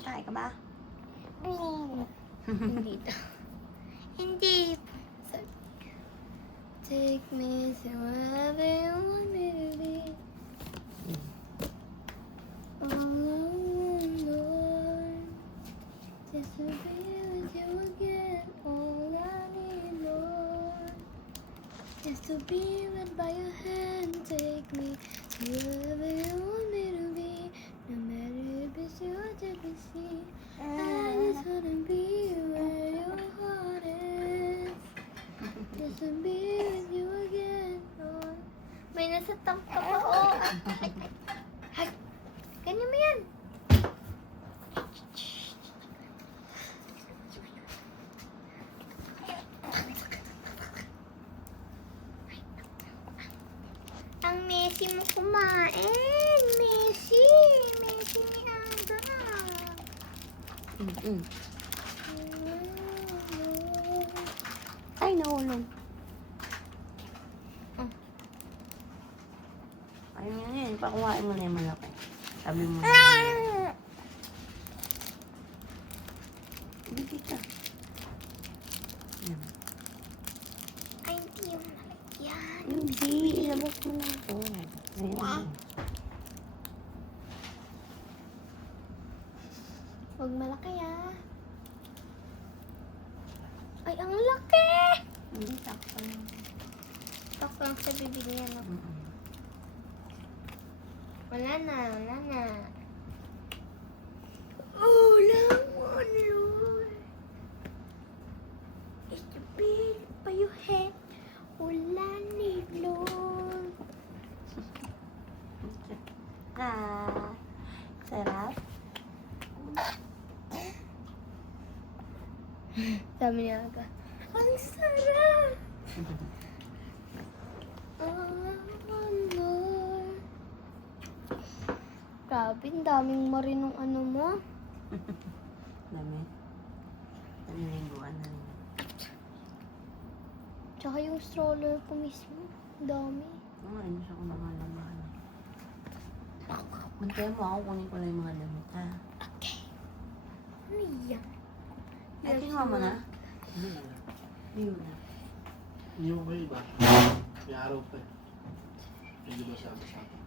Mamatay ka ba? Hindi daw. Hindi. Take me to wherever you want me to be. All I want, Lord, just to be with you again. All I need, Lord, is to be led by your hand. Take me to wherever you want me to be. No matter if it's you or sea. I just wanna be where your heart is. Just to be with you again, Lord. May nasa tampak ako. Ay, ganyan mo yan. Ang Messi mo kumain. Messi. Messi ni Aga. Ay, nahulog. Ayun yun yun. Pakuhain mo na yung malaki. Sabi mo na. Hindi ka. Yan. Ay, hindi yung yan. Hindi. Ilabas mo na ito. Ayan. Huwag malaki ah. Ay, ang laki! Hindi, sakto lang. Talk lang sa bibig niya, no? Wala na, wala na. Oh, lamon, Lord. It's the big by your head. Wala ni, Lord. Ah, sarap. Sabi niya aga, ang sarap! Lord. Grabe, ang daming marinong ano mo. Dami. Naliliguan na rin. Tsaka yung stroller ko mismo. Ang dami. Ayun siya kung mga laman. Mantayan mo ako, kunin ko lang yung mga damit, ha? Okay. Ano yan? Ay, kinuha mo na? Hindi Hindi na. mo ba iba? May araw pa eh. Hindi ba sabi sa akin?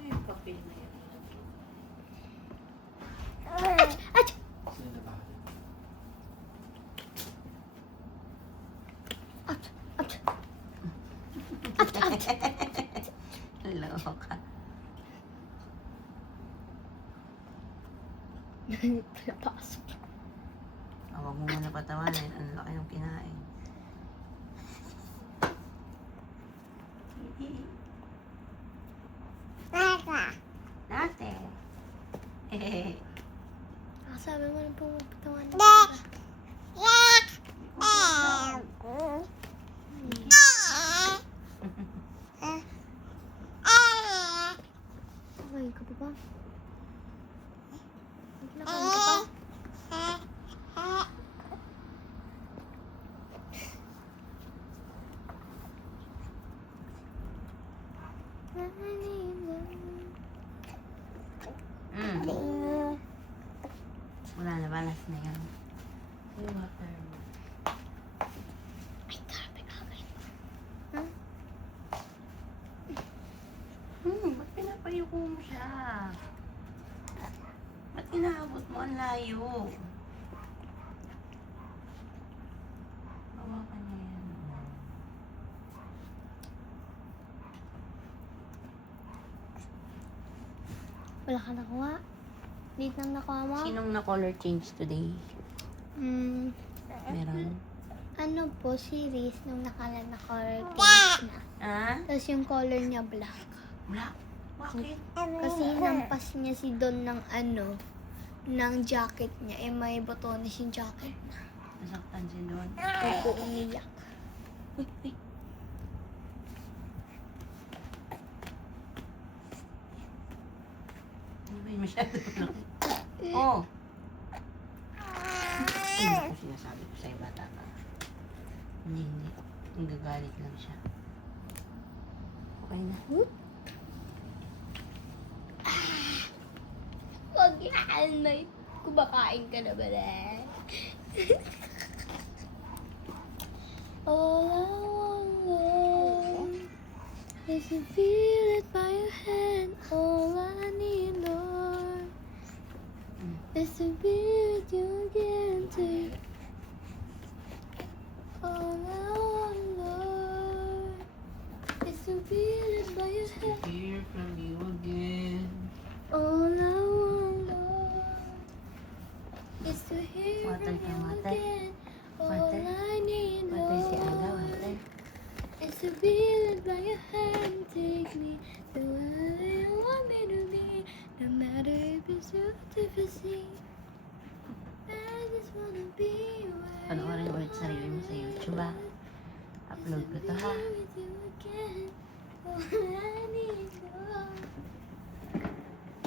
Ay, papel na yan. Sino na ba? Loko ka. Pinapasok. Huwag mo muna patawanin. Ang laki ng kinain. Dati. Sabi mo na pumapatawan. Okay ka pa ba? Nakain ka pa? Wala na, balas na yan. Yung water mo. Ay, grabe ka kayo. Ba't pinapayuko mo siya? Ba't inaabot mo ang layo? Hawakan niya yan. Wala ka nakuha? Late nang nakuha mo? Sinong na-color change today? Meron? Ano po, series nung nakalan na color change na. Ah? Tapos yung color niya black. Black? Bakit? Kasi hinampas niya si Don ng ano, ng jacket niya. Eh, may botones yung jacket na. Nasaktan si Don. Opo, umiyak. Uy, uy. Ano ba yun? Masyado laki. Oh! Hindi ko sinasabi ko sa'yo, bata ka. Hindi, hindi. Nagagalit lang siya. Okay na. Wag yan, may kumakain ka na ba na? All I want, Lord, is to feel it by your hand. All I need, Lord, is to be with you again. Take all I want, Lord, is to feel it by your To hand. hear from you again. All I want, Lord, is to hear Water from ka, you water. again. All Water. I need, Water si Aga, Lord, water. is to be led by your hand. Take me to where you want me to be. No matter if it's good, if it's sea. I just wanna be where Panoorin you ulit sarili mo sa YouTube, ha? Upload ko to, ha? With you again. All I need, Lord,